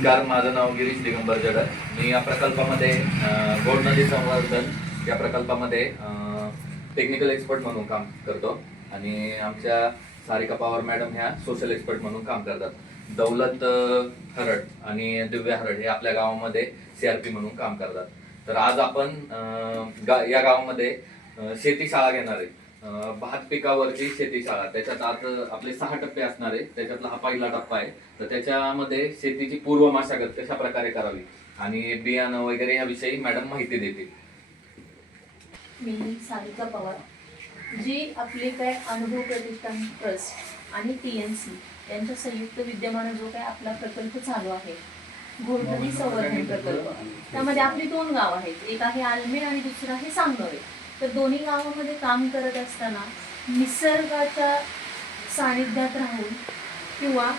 नमस्कार माझं नाव गिरीश दिगंबर जडर. मी या प्रकल्पामध्ये गोड नदी संवर्धन या प्रकल्पामध्ये टेक्निकल एक्सपर्ट म्हणून काम करतो. आणि आमच्या सारिका पवार मॅडम ह्या सोशल एक्सपर्ट म्हणून काम करतात. दौलत हरड आणि दिव्या हरड हे आपल्या गावामध्ये सीआरपी म्हणून काम करतात. तर आज आपण गा- या गावामध्ये शेती शाळा घेणार आहे. भात पिकावरची शेती शाळा त्याच्यात आज आपले सहा टप्पे असणार आहे. त्याच्यातला हा पहिला टप्पा आहे. तर त्याच्यामध्ये शेतीची पूर्व मशागत कशा प्रकारे करावी? आणि बियाणं वगैरे याविषयी मॅडम माहिती देतील. मी सारिका पवार जी आपले काय अनुभव प्रतिष्ठान ट्रस्ट आणि टी एन सी यांच्या संयुक्त विद्यमानं जो काय आपला प्रकल्प चालू आहे घोडनदी संवर्धन प्रकल्प. त्यामध्ये आपली दोन गाव आहेत. एक आहे आलमेर आणि दुसरं आहे सांगनवे तर दोन्ही गावामध्ये काम करत असताना निसर्गाच्या सानिध्यात राहून किंवा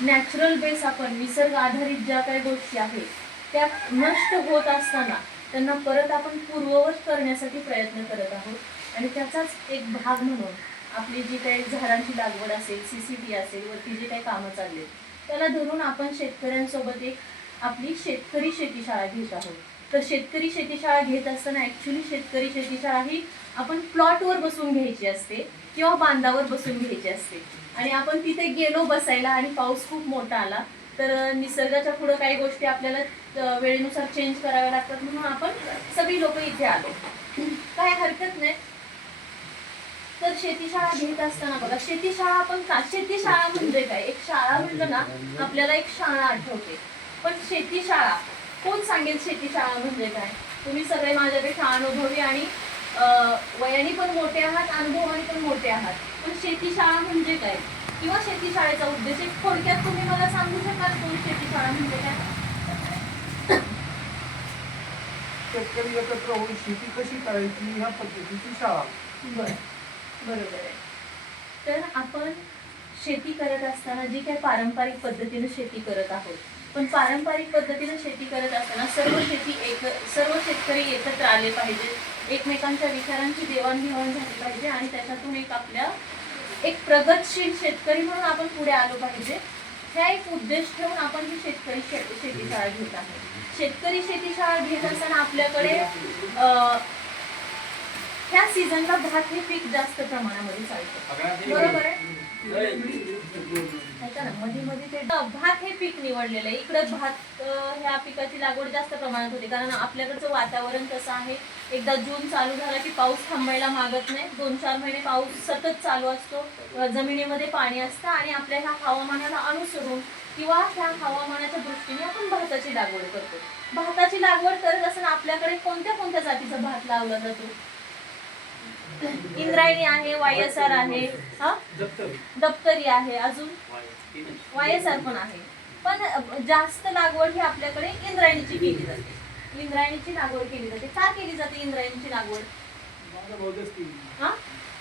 नॅचरल बेस आपण निसर्ग आधारित ज्या काही गोष्टी आहेत त्या नष्ट होत असताना त्यांना परत आपण पूर्ववत करण्यासाठी प्रयत्न करत आहोत. आणि त्याचाच एक भाग म्हणून आपली जी काही झाडांची लागवड असेल सी सी टी असेल वरती जे काही कामं चालले त्याला धरून आपण शेतकऱ्यांसोबत एक आपली शेतकरी शेतीशाळा घेत आहोत. तर शेतकरी शेतीशाळा घेत असताना ॲक्च्युली शेतकरी शेतीशाळा ही आपण प्लॉटवर बसून घ्यायची असते किंवा बांधावर बसून घ्यायची असते. आणि आपण तिथे गेलो बसायला आणि पाऊस खूप मोठा आला तर निसर्गाच्या पुढं काही गोष्टी आपल्याला वेळेनुसार चेंज कराव्या लागतात म्हणून आपण सगळी लोक इथे आलो. काय हरकत नाही. तर शेतीशाळा घेत असताना बघा शेतीशाळा आपण का शेतीशाळा म्हणजे काय? एक शाळा म्हणलं ना आपल्याला एक शाळा आठवते. पण शेतीशाळा कोण सांगेल शेतीशाळा म्हणजे काय? तुम्ही सगळे माझ्यापेक्षा अनुभवी आणि वयाने पण मोठे आहात अनुभवाने पण मोठे आहात. पण शेतीशाळा म्हणजे काय? किंवा शेतीशाळेचा उद्देश एक थोडक्यात तुम्ही मला सांगू शकाल कोण शेतीशाळा म्हणजे काय? शेतकरी एकत्र होऊन शेती कशी करायची ह्या पद्धतीची शाळा. बरं बरोबर आहे. तर आपण शेती करत असताना जी काही पारंपरिक पद्धतीने शेती करत आहोत पण पारंपरिक पद्धतीने शेती करत असताना सर्व शेती एक सर्व शेतकरी एकत्र आले पाहिजे. एकमेकांच्या विचारांची देवाणघेवाण झाली पाहिजे आणि त्याच्यातून एक आपल्या एक प्रगतशील शेतकरी म्हणून आपण पुढे आलो पाहिजे. ह्या एक उद्देश ठेवून आपण ही शेतकरी शे शेतीशाळा घेत आहे शेतकरी शेतीशाळा घेत असताना आपल्याकडे अं, ह्या सीझनला भात हे पीक जास्त प्रमाणामध्ये चालतं. बरोबर आहे? मध्ये मध्ये ते भात हे पीक निवडलेलं आहे. इकडे भात ह्या पिकाची लागवड जास्त प्रमाणात होते. कारण आपल्याकडचं वातावरण कसं आहे. एकदा जून चालू झाला की पाऊस थांबायला मागत नाही. दोन चार महिने पाऊस सतत चालू असतो. जमिनीमध्ये पाणी असतं आणि आपल्या ह्या हवामानाला अनुसरून किंवा ह्या हवामानाच्या दृष्टीने आपण भाताची लागवड करतो. भाताची लागवड करत असताना आपल्याकडे कोणत्या कोणत्या जातीचा भात लावला जातो? इंद्रायणी आहे वाय एस आर आहे हा? दप्तरी आहे अजून? वाय एस आर पण आहे. पण जास्त लागवड ही आपल्याकडे इंद्रायणीची केली जाते. इंद्रायणीची लागवड केली जाते. का केली जाते इंद्रायणीची लागवड? हा?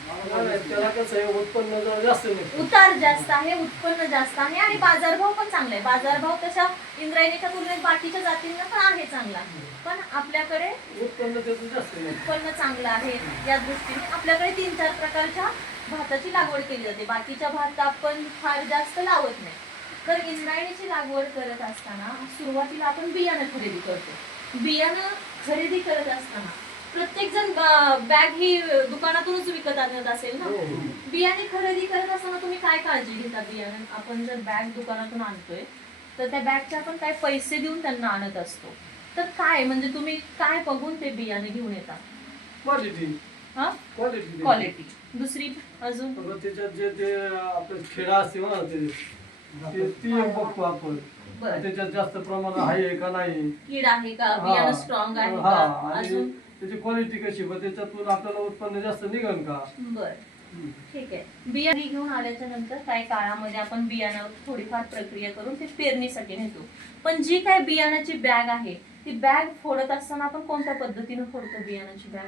त्याला कसं आहे उत्पन्न जरा जास्त उतार जास्त आहे उत्पन्न जास्त आहे आणि बाजारभाव पण चांगला आहे. बाजारभाव तशा इंद्रायणीच्या तुलनेत बाकीच्या जातींना पण आहे चांगला. पण आपल्याकडे उत्पन्न त्याचं जास्त उत्पन्न चांगलं आहे या दृष्टीने. आपल्याकडे तीन चार प्रकारच्या भाताची लागवड केली जाते. बाकीच्या भात आपण फार जास्त लावत नाही. तर इंद्रायणीची लागवड करत असताना सुरुवातीला आपण बियाणं खरेदी करतो. बियाणं खरेदी करत असताना प्रत्येक जण बॅग ही दुकानातूनच विकत आणत असेल ना? हो. बियाणे खरेदी करत असताना तुम्ही काय काळजी घेता बियाणं? आपण जर बॅग दुकानातून आणतोय तर त्या बॅगचे आपण काय पैसे देऊन त्यांना आणत असतो? तर काय? म्हणजे तुम्ही काय बघून ते बियाणे घेऊन येता? क्वालिटी हा? क्वालिटी क्वालिटी दुसरी अजून? त्याच्यात जे ते आपलं असते ना ते बघतो आपण. त्याच्यात जास्त प्रमाण आहे का नाही? कीड आहे का? हा. बियाणं स्ट्रॉंग आहे हा, का? अजून? त्याची क्वालिटी कशी? मग त्याच्यातून आपल्याला उत्पन्न जास्त निघन का? बर. ठीक आहे. बियाणे घेऊन आल्याच्यानंतर काही काळामध्ये आपण बियाणं थोडीफार प्रक्रिया करून ते पेरणीसाठी नेतो. पण जी काय बियाणाची बॅग आहे ती बॅग फोडत असताना आपण कोणत्या पद्धतीने फोडतो बियाणाची बॅग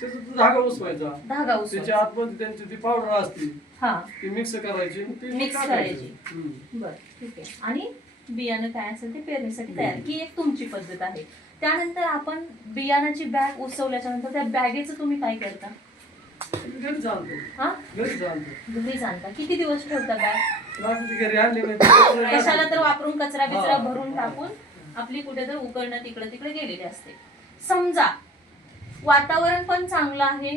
त्याचा धागा उसवायचा धागा त्याच्या उचलून आतमध्ये त्यांची ती पावडर असते. हा. ती मिक्स करायची आणि ती Mix टाकायची. हम्म. बर ठीक आहे. आणि बियाणं काय असेल ते पेरणीसाठी तयार. ही एक तुमची पद्धत आहे. त्यानंतर आपण बियाणाची बॅग उसवल्याच्या नंतर त्या बॅगेचं तुम्ही काय करता? घरी चालतो हा? घरी चालतो घरी जाणता किती दिवस ठेवता बॅग घरी आणले कशाला तर वापरून कचरा बिचरा हा. भरून टाकून आपली कुठे तर उकळणं तिकडे तिकडे गेलेली असते. समजा वातावरण पण चांगलं आहे.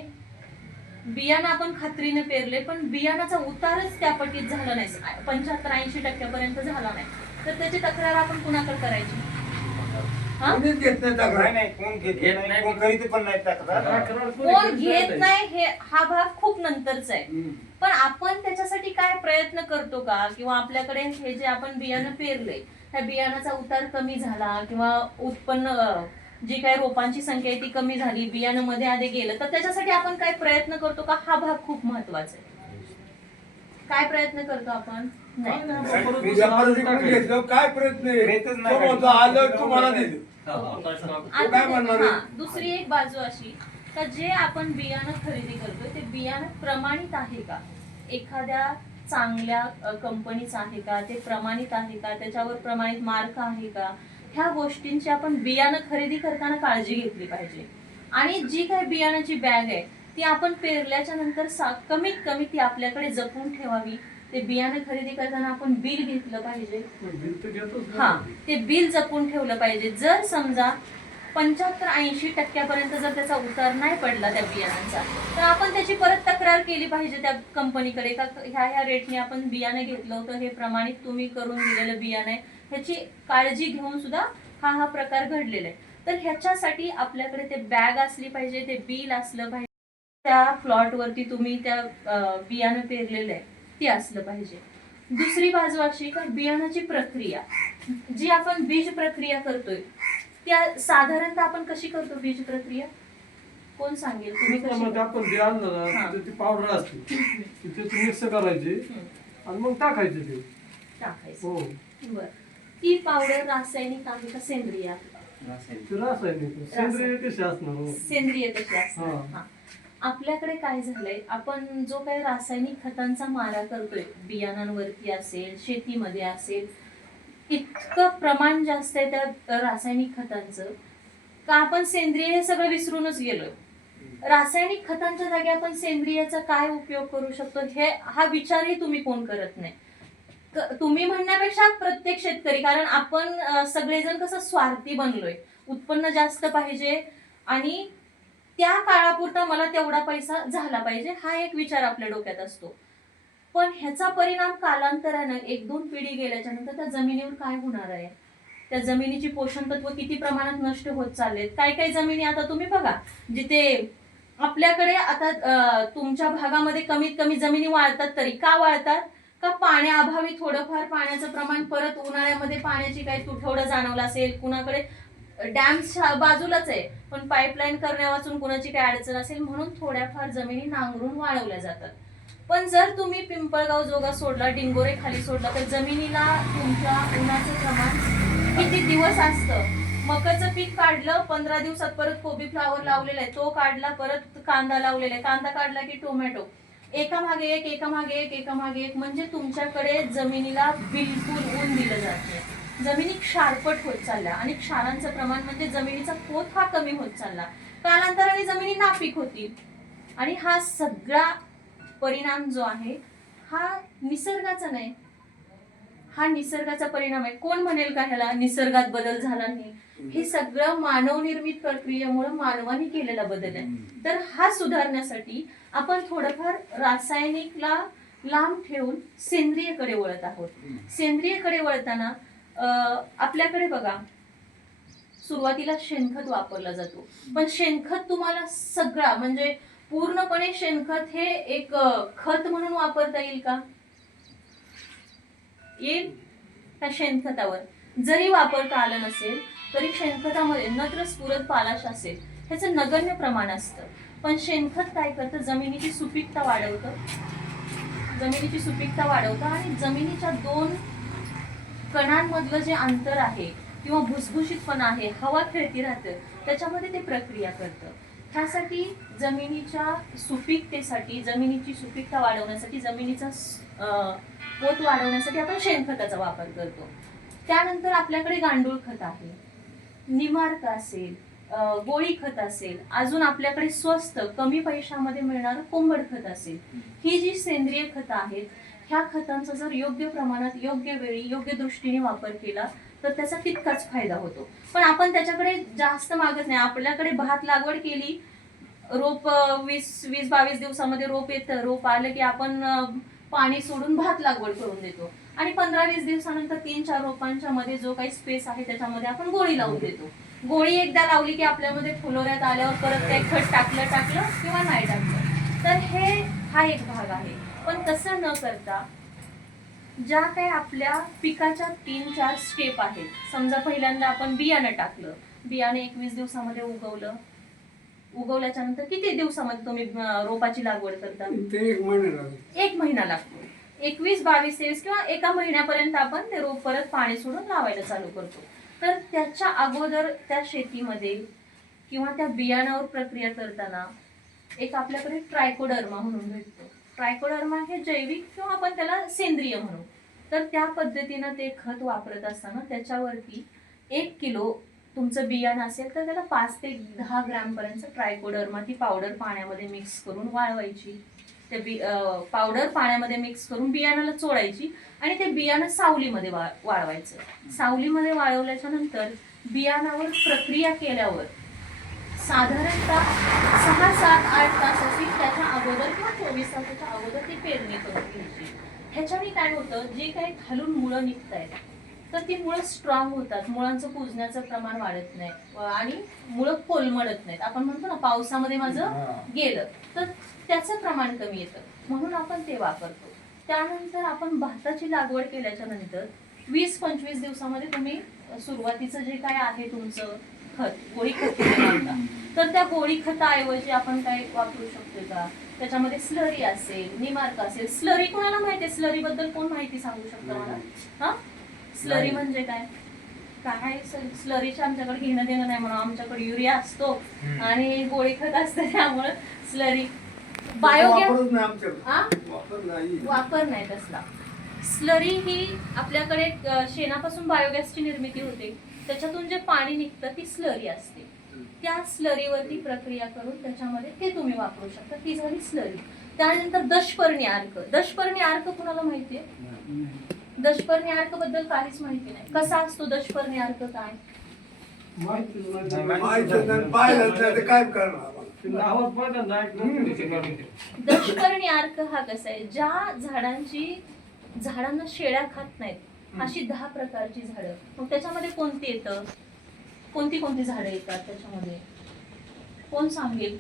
बियाणं आपण खात्रीने पेरले पण बियाणाचा उतारच त्या पटीत झाला नाही. पंच्याहत्तर ऐंशी टक्क्यापर्यंत झाला नाही. तर त्याची तक्रार आपण कुणाकडे करायची? कोणीच घेत नाही तक्रार. नाही नाही कोण घेत नाही कोण करीत पण नाही तक्रार तक्रार कोणी कोण करत घेत नाही हे हा भाग खूप नंतरचा आहे. हम्म. पण आपण त्याच्यासाठी काय प्रयत्न करतो का? किंवा आपल्याकडे हे जे आपण बियाणं पेरले त्या बियाणाचा उतार कमी झाला किंवा उत्पन्न अं, जी काही रोपांची संख्या आहे ती कमी झाली बियाणं मध्ये आधी गेलं तर त्याच्यासाठी आपण काय प्रयत्न करतो का? हा भाग खूप महत्त्वाचा आहे. काय प्रयत्न करतो आपण? काय मी. घेतलं प्रयत्न आहे? नाही तो म्हणतो आलं तुम्हाला दिलं. तो काय म्हणणार आहे? दुसरी एक बाजू अशी. का जे आपण बियाणं खरेदी करतोय ते बियाणं प्रमाणित आहे का? एखाद्या चांगल्या कंपनीचं आहे का? ते प्रमाणित आहे का? त्याच्यावर प्रमाणित मार्क आहे का? ह्या गोष्टींची आपण बियाणं खरेदी करताना काळजी घेतली पाहिजे. आणि जी काही बियाणाची बॅग आहे ती आपण पेरल्याच्या नंतर सा कमीत कमी ती आपल्याकडे जपून ठेवावी. ते बियाणं खरेदी करताना आपण बिल घेतलं पाहिजे. हा ते बिल जपून ठेवलं पाहिजे. जर समजा पंच्याहत्तर ऐंशी टक्क्यापर्यंत जर त्याचा उतार नाही पडला त्या बियाणांचा तर आपण त्याची परत तक्रार केली पाहिजे त्या कंपनीकडे. का ह्या ह्या रेटने आपण बियाणं घेतलं होतं हे प्रमाणित तुम्ही करून दिलेलं बियाणं ह्याची काळजी घेऊन सुद्धा हा हा प्रकार घडलेला आहे. तर ह्याच्यासाठी आपल्याकडे ते बॅग असली पाहिजे ते बिल असलं पाहिजे. त्या प्लॉटवरती तुम्ही त्या बियाणं पेरलेलं आहे. ते असलं पाहिजे. दुसरी बाजू अशी का बियाणाची प्रक्रिया. जी आपण बीज प्रक्रिया करतोय त्या साधारणतः आपण कशी करतो बीज प्रक्रिया? कोण सांगेल? तुम्ही आपण जे आणलं तिथे ती पावडर असते. ती त्याची मिक्स करायची आणि मग टाकायची ते. टाकायचं. हो. बर. ती पावडर रासायनिक आहे का सेंद्रिय रासायनिक. सेंद्रिय कशी असणार हो. सेंद्रिय कशी असणार. आपल्याकडे काय झालंय? आपण जो काही रासायनिक खतांचा मारा करतोय बियाणांवरती असेल शेतीमध्ये असेल इतकं प्रमाण जास्त आहे त्या रासायनिक खतांचं का आपण सेंद्रिय हे सगळं विसरूनच गेलोय? रासायनिक खतांच्या जागी आपण सेंद्रियाचा काय उपयोग करू शकतो? हे हा विचारही तुम्ही कोण करत नाही. तुम्ही म्हणण्यापेक्षा प्रत्येक शेतकरी कारण आपण सगळेजण कसं स्वार्थी बनलोय. उत्पन्न जास्त पाहिजे आणि त्या काळापुरता मला तेवढा पैसा झाला पाहिजे हा एक विचार आपल्या डोक्यात असतो. पण ह्याचा परिणाम कालांतरानं एक दोन पिढी गेल्याच्यानंतर त्या जमिनीवर काय होणार आहे? त्या जमिनीची पोषण तत्व किती प्रमाणात नष्ट होत चाललेत? काही काही जमिनी आता तुम्ही बघा जिथे आपल्याकडे आता तुमच्या भागामध्ये कमीत कमी जमिनी वाळतात तरी का वाळतात का पाण्याअभावी थोडंफार पाण्याचं प्रमाण परत उन्हाळ्यामध्ये पाण्याची काही तुटवडा जाणवला असेल कुणाकडे डॅम बाजूलाच आहे. पण पाईपलाईन करण्यावाचून कुणाची काही अडचण असेल म्हणून थोड्याफार जमिनी नांगरून वाळवल्या जातात. पण जर तुम्ही पिंपळगाव जोगा सोडला डिंगोरे खाली सोडला तर जमिनीला तुमच्या उन्हाचं प्रमाण किती दिवस असतं? मकाचं पीक काढलं पंधरा दिवसात परत कोबी फ्लावर लावलेला आहे. तो काढला परत कांदा लावलेला आहे. कांदा काढला की टोमॅटो. एका मागे एक एका मागे एक एका मागे एक म्हणजे तुमच्याकडे जमिनीला बिलकुल ऊन दिलं जाते जमिनी क्षारपट होत चालल्या आणि क्षारांचं प्रमाण म्हणजे जमिनीचा पोत हा कमी होत चालला. कालांतराने जमिनी नापीक होतील आणि हा सगळा परिणाम जो आहे हा निसर्गाचा नाही. हा निसर्गाचा परिणाम आहे. कोण म्हणेल का ह्याला निसर्गात बदल झाला नाही? हे सगळं मानवनिर्मित प्रक्रियेमुळे मानवाने केलेला बदल आहे. तर हा सुधारण्यासाठी आपण थोडंफार रासायनिकला लांब ठेवून सेंद्रियकडे वळत आहोत. सेंद्रियकडे वळताना आपल्याकडे बघा सुरुवातीला शेणखत वापरला जातो. पण शेणखत तुम्हाला सगळा म्हणजे पूर्णपणे शेणखत हे एक खत म्हणून वापरता येईल का? येईल? त्या शेणखतावर. जरी वापरता आलं नसेल तरी शेणखतामध्ये नत्र स्फुरत पालाश असेल ह्याचं नगण्य प्रमाण असतं. पण शेणखत काय करतं? जमिनीची सुपीकता वाढवतं. जमिनीची सुपीकता वाढवतं आणि जमिनीच्या दोन कणांमधलं जे अंतर आहे किंवा भुसभुशीतपणा आहे हवा खेळती राहतं त्याच्यामध्ये ते प्रक्रिया करतं. ह्यासाठी जमिनीच्या सुपीकतेसाठी जमिनीची सुपीकता वाढवण्यासाठी जमिनीचा पोत वाढवण्यासाठी आपण शेणखताचा वापर करतो. त्यानंतर आपल्याकडे गांडूळ खत आहे. निमार्क असेल गोळी खत असेल अजून आपल्याकडे स्वस्त कमी पैशामध्ये मिळणारं कोंबड खत असेल. ही जी सेंद्रिय खतं आहेत ह्या खतांचा जर योग्य प्रमाणात योग्य वेळी योग्य दृष्टीने वापर केला तर त्याचा तितकाच फायदा होतो. पण आपण त्याच्याकडे जास्त मागत नाही. आपल्याकडे भात लागवड केली रोप वीस वीस बावीस दिवसामध्ये रोप येतं. रोप आलं की आपण पाणी सोडून भात लागवड करून देतो. आणि पंधरा वीस दिवसानंतर तीन चार रोपांच्या मध्ये जो काही स्पेस आहे त्याच्यामध्ये आपण गोळी लावून देतो. गोळी एकदा लावली की आपल्यामध्ये फुलोऱ्यात आल्यावर परत काही खत टाकलं टाकलं किंवा नाही टाकलं. तर हे हा एक भाग आहे. पण तसं न करता ज्या काही आपल्या पिकाच्या तीन चार स्टेप आहेत. समजा पहिल्यांदा आपण बियाणं टाकलं. बियाणं एकवीस दिवसामध्ये उगवलं. उगवल्याच्या नंतर किती दिवसामध्ये तुम्ही रोपाची लागवड करता? एक महिना एक महिना लागतो. एकवीस बावीस तेवीस किंवा एका महिन्यापर्यंत आपण ते रोप परत पाणी सोडून लावायला चालू करतो. तर त्याच्या अगोदर त्या शेतीमध्ये किंवा त्या बियाणावर प्रक्रिया करताना एक आपल्याकडे ट्रायकोडर्मा म्हणून भेटतो. ट्रायकोडर्मा हे जैविक किंवा आपण त्याला सेंद्रिय म्हणू. तर त्या पद्धतीनं ते खत वापरत असताना त्याच्यावरती एक किलो तुमचं बियाणं असेल तर त्याला पाच ते दहा ग्रॅमपर्यंत ट्रायकोडर्मा ती पावडर पाण्यामध्ये मिक्स करून वाळवायची. ते बी पावडर पाण्यामध्ये मिक्स करून बियाणाला चोळायची आणि ते बियाणं सावलीमध्ये वा वाळवायचं. सावलीमध्ये वाळवल्याच्या नंतर बियाणावर प्रक्रिया केल्यावर साधारणतः सहा सात आठ तासाची त्याच्या अगोदर किंवा चोवीस तासाच्या अगोदर ती पेरणी करून घ्यायची. ह्याच्याने काय होतं जे काही खालून मुळं निघत आहेत तर ती मुळं स्ट्रॉंग होतात. मुळांचं कुजण्याचं प्रमाण वाढत नाही. आणि मुळं कोलमडत नाहीत. आपण म्हणतो ना पावसामध्ये माझं गेलं तर त्याचं प्रमाण कमी येतं. म्हणून आपण ते वापरतो. त्यानंतर आपण भाताची लागवड केल्याच्यानंतर वीस पंचवीस दिवसामध्ये तुम्ही सुरुवातीचं जे काय आहे तुमचं खत गोळी खत. तर त्या गोळी खताऐवजी आपण काय वापरू शकतो का? त्याच्यामध्ये स्लरी असेल निमार्क असेल. स्लरी कोणाला माहिती आहे? स्लरी बद्दल कोण माहिती सांगू शकतं मला? हा? स्लरी म्हणजे काय? काय? स्लरीच्या आमच्याकडे घेणं देणं नाही म्हणून आमच्याकडे युरिया असतो आणि गोळी खत असतं त्यामुळे स्लरी. बायोगॅस हा वापर नाही कसला स्लरी ही आपल्याकडे शेणापासून बायोगॅसची निर्मिती होते. त्याच्यातून जे पाणी निघतं ती स्लरी असते. त्या स्लरीवरती प्रक्रिया करून त्याच्यामध्ये ते तुम्ही वापरू शकता. ती झाली स्लरी. त्यानंतर दशपर्णी अर्क दशपर्णी अर्क कुणाला माहिती आहे? दशपर्णी अर्कबद्दल काहीच माहिती नाही. कसा असतो दशपर्णी अर्क काय. दशपर्णी अर्क हा कसा आहे? ज्या झाडांची झाडांना शेळ्या खात नाहीत अशी दहा प्रकारची झाडं. मग त्याच्यामध्ये कोणती येतं? कोणती कोणती झाडं येतात त्याच्यामध्ये? कोण सांगेल?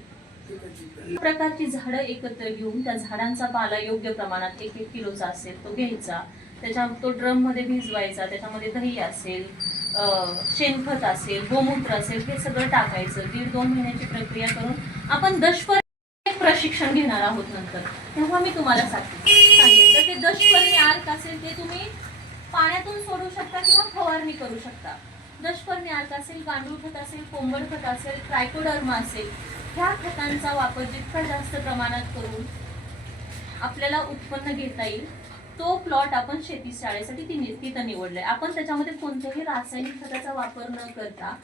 प्रकारची झाडं एकत्र घेऊन त्या झाडांचा पाला योग्य प्रमाणात एक एक किलोचा असेल तो घ्यायचा. त्याच्या तो ड्रममध्ये भिजवायचा त्याच्यामध्ये दही असेल अं, शेणखत असेल गोमूत्र असेल हे सगळं टाकायचं. दीड दोन महिन्याची प्रक्रिया करून आपण दशपर एक प्रशिक्षण घेणार आहोत नंतर. तेव्हा मी तुम्हाला सांगते सांगेन. तर ते दशपर्णी आर्क असेल ते तुम्ही पाण्यातून सोडू शकता किंवा फवारणी करू शकता. दशपर्णी आर्क असेल गांडूळ खत असेल कोंबड खत असेल ट्रायकोडर्मा असेल ह्या खतांचा वापर जितका जास्त प्रमाणात करून आपल्याला उत्पन्न घेता येईल तो प्लॉट आपण शेती शाळेसाठी ती तिथं निवडलाय. आपण त्याच्यामध्ये कोणत्याही रासायनिक खताचा वापर न करता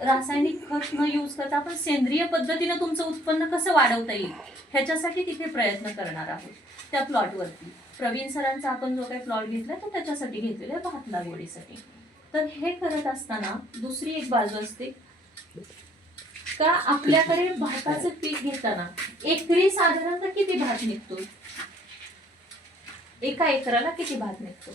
रासायनिक खत न यूज करता आपण सेंद्रिय पद्धतीनं तुमचं उत्पन्न कसं वाढवता येईल ह्याच्यासाठी तिथे प्रयत्न करणार आहोत त्या प्लॉटवरती प्रवीण सरांचा आपण जो काही प्लॉट घेतला तो त्याच्यासाठी घेतलेला आहे भात लागवडीसाठी. तर हे करत असताना दुसरी एक बाजू असते. का आपल्याकडे भाताचं पीक घेताना एकरी साधारणतः किती भात निघतो? एका एकराला किती भात निघतो?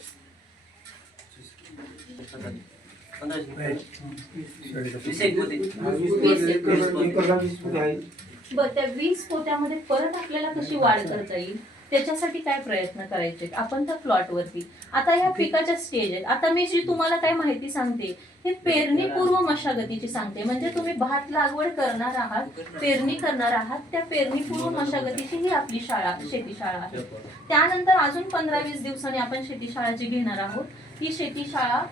बर त्या वीस पोत्यामध्ये परत आपल्याला कशी वाढ करता येईल? त्याच्यासाठी काय प्रयत्न करायचे? आपण त्या प्लॉटवरती आता ह्या पिकाच्या स्टेज आहेत. आता मी जी तुम्हाला काय माहिती सांगते हे पेरणीपूर्व मशागतीची सांगते. म्हणजे तुम्ही भात लागवड करणार आहात पेरणी करणार आहात त्या पेरणीपूर्व मशागतीची ही आपली शाळा शेती शाळा आहे त्यानंतर अजून पंधरा वीस दिवसांनी आपण शेती शाळा जी घेणार आहोत ही शेती शाळा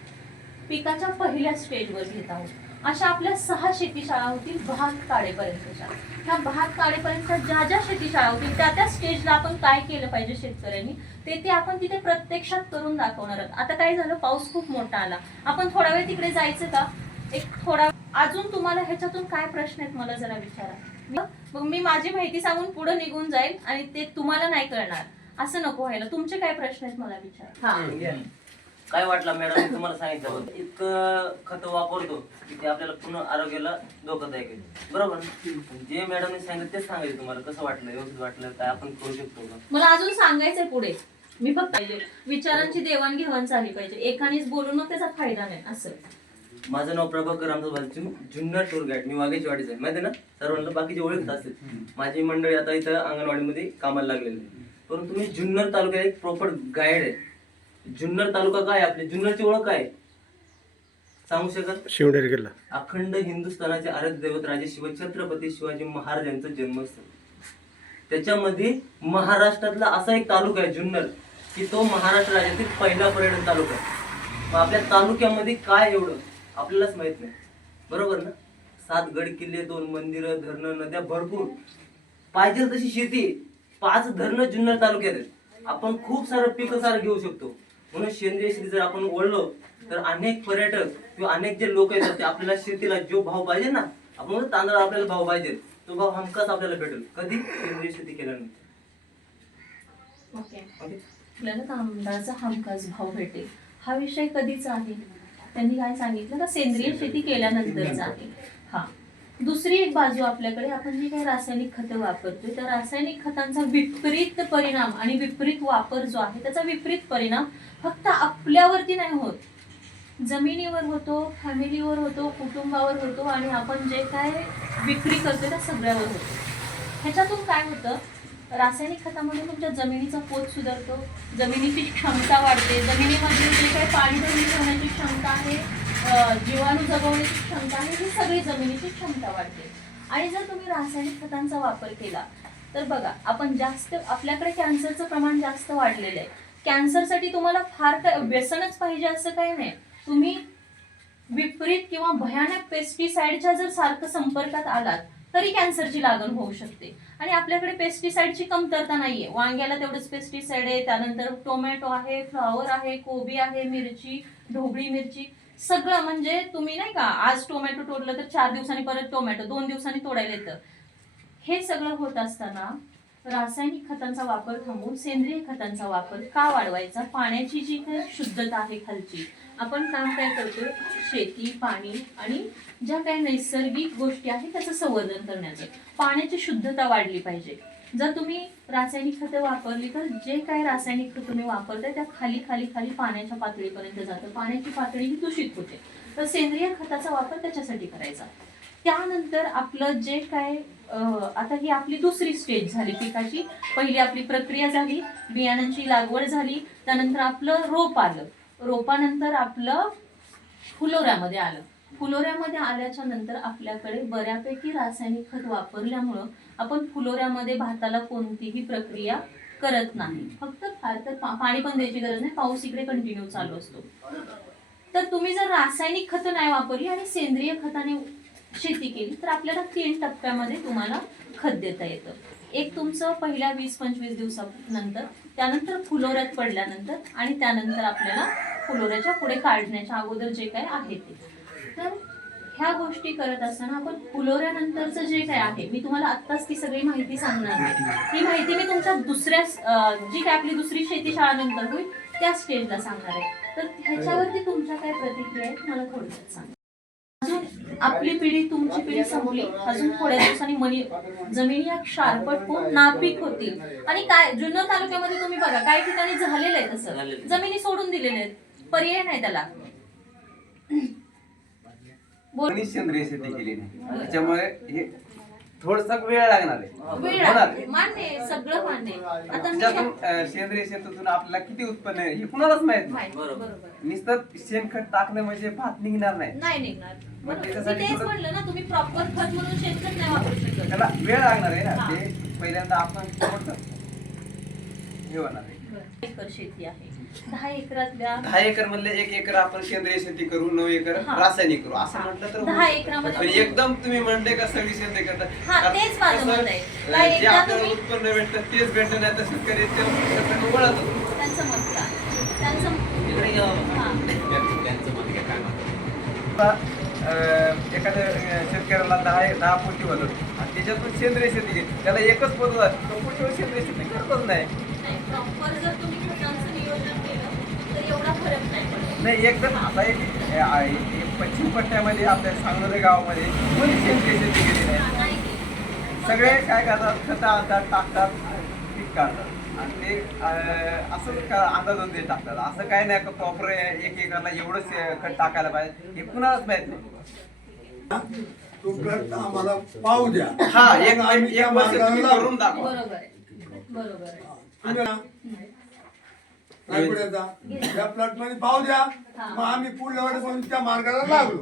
पिकाच्या पहिल्या स्टेजवर घेत आहोत. अशा आपल्या सहा शेती शाळा होतील भात काढेपर्यंतच्या. ह्या भात काढेपर्यंत ज्या ज्या शेती शाळा होतील त्या त्या स्टेजला आपण काय केलं पाहिजे शेतकऱ्यांनी ते ते आपण तिथे प्रत्यक्षात करून दाखवणार आहोत. आता काय झालं? पाऊस खूप मोठा आला. आपण थोडा वेळ तिकडे जायचं का? एक थोडा अजून तुम्हाला ह्याच्यातून काय प्रश्न आहेत मला जरा विचारा. मग मी माझी माहिती सांगून पुढे निघून जाईल आणि ते तुम्हाला नाही कळणार. असं नको व्हायला. तुमचे काय प्रश्न आहेत मला विचारा. हा. काय वाटलं मॅडम? मी तुम्हाला सांगितलं होतं. इतकं खत वापरतो की ते आपल्याला पूर्ण आरोग्याला धोकादायक आहे. बरोबर? जे मॅडमने सांगितलं तेच सांगायचं तुम्हाला. कसं वाटलं? व्यवस्थित वाटलं? काय आपण करू शकतो का? मला अजून सांगायचंय पुढे. मी फक्त पाहिजे विचारांची देवाणघेवाण झाली पाहिजे. एकानेच बोलून मग त्याचा फायदा नाही. असं. माझं नाव प्रभाकर आमचं जुन्नर टूर गाईड मी वाघेची वाडीचा आहे. माहिती ना? सर्वांना बाकीचे ओळखत असतील. माझी मंडळी आता इथं अंगणवाडीमध्ये कामाला लागलेली आहे. परंतु मी जुन्नर तालुक्यात एक प्रॉपर गाईड आहे. जुन्नर तालुका काय आपली? जुन्नरची ओळख काय? सांगू शकत? शिवनेरी किल्ला. अखंड हिंदुस्थानाचे आराध्य दैवत राजे शिव छत्रपती शिवाजी महाराज यांचं जन्मस्थळ. त्याच्यामध्ये महाराष्ट्रातला असा एक तालुका आहे जुन्नर की तो महाराष्ट्र राज्यातील पहिला पर्यटन तालुका आहे. मग आपल्या तालुक्यामध्ये काय एवढं? आपल्यालाच माहीत नाही. बरोबर ना? सात गड किल्ले दोन मंदिरं धरणं नद्या भरपूर. पाहिजे तशी शेती. पाच धरणं जुन्नर तालुक्यात आहेत. आपण खूप सारं पिकं सारं घेऊ शकतो. म्हणून सेंद्रिय शेती जर आपण ओढलो तर अनेक पर्यटक किंवा अनेक जे लोक येतात ते आपल्याला शेतीला जो भाव पाहिजे ना आपण म्हणतो तांदळा आपल्याला भाव पाहिजे. तो भाव हमखास आपल्याला भेटेल. कधी सेंद्रिय शेती केल्यानंतर ओके. आपल्याला तांदळाचा हमखास भाव भेटेल. हा विषय कधीचा आहे? त्यांनी काय सांगितलं का सेंद्रिय शेती केल्यानंतरचा आहे. हा. दुसरी एक बाजू आपल्याकडे आपण जे काही रासायनिक खतं वापरतोय त्या रासायनिक खतांचा विपरीत परिणाम आणि विपरीत वापर जो आहे त्याचा विपरीत परिणाम फक्त आपल्यावरती नाही होत. जमिनीवर होतो फॅमिलीवर होतो कुटुंबावर होतो आणि आपण जे काय विक्री करतो त्या सगळ्यावर होतो. ह्याच्यातून काय होतं? रासायनिक खतामध्ये तुमच्या जमिनीचा पोत सुधारतो जमिनीची क्षमता वाढते जमिनीमध्ये जे काही पाणी धरून ठेवण्याची क्षमता आहे जीवाणू जगवण्याची क्षमता आहे ही सगळी जमिनीची क्षमता वाढते. आणि जर तुम्ही रासायनिक खतांचा वापर केला तर बघा आपण जास्त आपल्याकडे कॅन्सरचं प्रमाण जास्त वाढलेलं आहे. कॅन्सरसाठी तुम्हाला फार काय व्यसनच पाहिजे असं काही नाही. तुम्ही विपरीत किंवा भयानक पेस्टिसाईडच्या जर सारखं संपर्कात आलात तरी कॅन्सरची लागण होऊ शकते. आणि आपल्याकडे पेस्टिसाईडची कमतरता नाहीये. वांग्याला तेवढंच पेस्टिसाइड आहे त्यानंतर टोमॅटो आहे फ्लॉवर आहे कोबी आहे मिरची ढोबळी मिरची. सगळं म्हणजे तुम्ही नाही का आज टोमॅटो तोडलं तर चार दिवसांनी परत टोमॅटो दोन दिवसांनी तोडायला येतं. हे सगळं होत असताना रासायनिक खतांचा वापर थांबवून सेंद्रिय खतांचा वापर का वाढवायचा? पाण्याची जी काही शुद्धता आहे खालची आपण काम काय करतो शेती पाणी आणि ज्या काही नैसर्गिक गोष्टी आहेत त्याचं संवर्धन करण्याचं. पाण्याची शुद्धता वाढली पाहिजे. जर तुम्ही रासायनिक खतं वापरली तर जे काही रासायनिक खतं तुम्ही वापरताय त्या खाली खाली खाली पाण्याच्या पातळीपर्यंत जातं. पाण्याची पातळी ही दूषित होते. तर सेंद्रिय खताचा वापर त्याच्यासाठी करायचा. त्यानंतर आपलं जे काय आता ही आपली दुसरी स्टेज झाली पिकाची. पहिली आपली प्रक्रिया झाली बियाणांची लागवड झाली त्यानंतर आपलं रोप आलं. रोपानंतर आपलं फुलोऱ्यामध्ये आलं. फुलोऱ्यामध्ये आल्याच्यानंतर आपल्याकडे बऱ्यापैकी रासायनिक खत वापरल्यामुळं आपण फुलोऱ्यामध्ये भाताला कोणतीही प्रक्रिया करत नाही. फक्त फार तर पाणी पण द्यायची गरज नाही. पाऊस इकडे कंटिन्यू चालू असतो. तर तुम्ही जर रासायनिक खतं नाही वापरली आणि सेंद्रिय खताने शेती केली तर आपल्याला तीन टप्प्यामध्ये तुम्हाला खत देता येतं. एक तुमचं पहिल्या वीस पंचवीस दिवसानंतर त्यानंतर फुलोऱ्यात पडल्यानंतर आणि त्यानंतर आपल्याला फुलोऱ्याच्या पुढे काढण्याच्या अगोदर जे काय आहे ते. तर ह्या गोष्टी करत असताना आपण फुलोऱ्यानंतरचं जे काय आहे मी तुम्हाला आत्ताच ती सगळी माहिती सांगणार आहे. ही माहिती मी तुमच्या दुसऱ्या जी काय आपली दुसरी शेती शाळानंतर होईल त्या स्टेजला सांगणार आहे. तर ह्याच्यावरती तुमच्या काय प्रतिक्रिया आहेत मला थोडक्यात सांगा. आपली पिढी तुमची पिढी संपली. अजून थोड्या दिवसांनी मनी जमिनी या क्षारपट होऊन नापीक होतील आणि काय जुन्नर तालुक्यामध्ये तुम्ही बघा काही ठिकाणी झालेलं आहे तसं. जमिनी सोडून दिलेल्या आहेत. पर्याय नाही त्याला. सेंद्रिय शेती केली नाही. त्याच्यामुळे हे थोडसा वेळ लागणार आहे. मान्य सगळं मान्य सेंद्रिय शेतातून आपल्याला किती उत्पन्न आहे हे कुणालाच माहीत नाही. नुसतं शेणखत टाकणं म्हणजे भात निघणार नाही. नाही निघणार. बरोबर. मी त्याच्यासाठी तेच थोडं- म्हणलं ना तुम्ही प्रॉपर खत म्हणून शेणखत नाही वापरू शकत त्याला वेळ लागणार आहे ना हा. ते पहिल्यांदा आपण हे होणार आहे बरं. एकर शेती आहे दहा एकरातल्या दहा एकर मधले एक एकर आपण सेंद्रिय शेती करू नऊ एकर हा. रासायनिक करू असं हा. म्हटलं तर दहा होऊ शकतं. एकरामध्ये- पण एकदम तुम्ही म्हणले का सगळी शेती करता हा, कारण तेच माझं कसं, मत आहे. अं, काय जे एकदा आपल्याला तुम्ही- उत्पन्न भेटतं तेच भेटलं नाही तर शेतकरी ते शेताकडे वळत होतो. त्यांचं मत काय त्यांचं इकडे घ्या बाबा. हा त्यांचं मत घ्या, काय मत आहे? आता अं, एखाद्या शेतकऱ्याला दहा दहा पोती होतं आणि त्याच्यातून सेंद्रिय शेती घेतली त्याला एकच होतं. तो वेळी सेंद्रिय शेती करतच नाही. नाही एकदम आता एक पश्चिम पट्ट्यामध्ये आपल्या सांगोले गावामध्ये कोणी सेंद्रिय शेती केली नाही. सगळे काय करतात? खतं आणतात टाकतात पीक काढतात. आणि ते असं का अंदाजून ते टाकतात असं काय नाही का प्रॉपर एक एकरला एवढंच खत टाकायला पाहिजे. हे कुणालाच माहीत नाही. तो प्रश्न आम्हाला पाहू द्या. हा एक आम्ही त्या एक वर्ष तुम्ही. करून दाखवा. बरोबर आहे. बरोबर आहे. तुम्ही ना, काय करायचा? या प्लॉटमध्ये पाहू द्या. मग आम्ही पुढल्या वेळेस त्या मार्गाला लागलो.